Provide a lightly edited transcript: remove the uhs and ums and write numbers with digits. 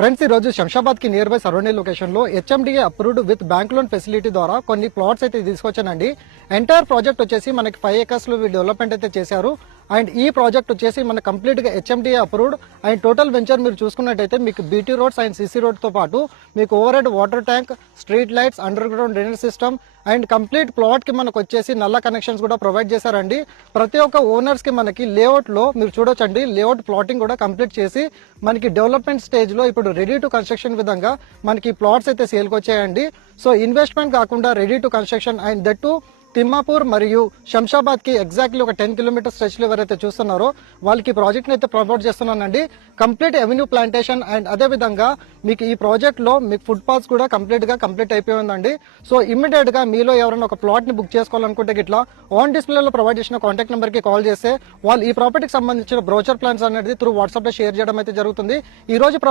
Friends, ఈ రోజు శంషాబాద్ కి నియర్ బై సరౌండింగ్ లొకేషన్ లో HMDA approved with bank loan facility ద్వారా కొన్ని ప్లాట్స్ అయితే తీసుకొచ్చానండి. ఎంటైర్ ప్రాజెక్ట్ వచ్చేసి మనకి 5 acres లో డెవలప్మెంట్ అయితే చేశారు. అండ్ ఈ ప్రాజెక్ట్ వచ్చేసి మన కంప్లీట్ గా HMDA approved. And total venture మీరు చూసుకున్నట్టయితే మీకు BT roads and CC road తో పాటు మీకు over head water tank, street lights, under ground drainage system and complete plot కి మనకు వచ్చేసి నల్ల కనెక్షన్స్ కూడా ప్రొవైడ్ చేశారండి. ప్రతి ఒక్క ఓనర్స్ కి మనకి లేఅవుట్ లో మీరు చూడొచ్చండి, లేఅవుట్ ప్లాటింగ్ కూడా కంప్లీట్ చేసి మనకి డెవలప్మెంట్ స్టేజ్ లో ఇప్పుడు రెడీ టు కన్స్ట్రక్షన్ విధంగా మనకి ప్లాట్స్ అయితే సేల్కి వచ్చాయండి. సో ఇన్వెస్ట్మెంట్ కాకుండా ready to construction. And that to Thimmapur మరియు శంషాబాద్ కి ఎగ్జాక్ట్లీ ఒక 10 కిలోమీటర్ స్ట్రెచ్ లో ఎవరైతే చూస్తున్నారో వాళ్ళకి ప్రాజెక్ట్ అయితే ప్రమోట్ చేస్తున్నానండి. కంప్లీట్ ఎవెన్యూ ప్లాంటేషన్ అండ్ అదే విధంగా మీకు ఈ ప్రాజెక్ట్ లో మీకు ఫుట్ పాత్స్ కూడా కంప్లీట్ అయిపోయిందండి. సో ఇమ్మీడియట్ గా మీలో ఎవరైనా ఒక ప్లాట్ ని బుక్ చేసుకోవాలనుకుంటే ఇట్లా ఆన్ డిస్ప్లే లో ప్రొవైడ్ చేసిన కాంటాక్ట్ నెంబర్ కి కాల్ చేస్తే వాళ్ళు ఈ ప్రాపర్టీకి సంబంధించిన బ్రోచర్ ప్లాన్స్ అనేది త్రూ వాట్సాప్ లో షేర్ చేయడం అయితే జరుగుతుంది. ఈ రోజు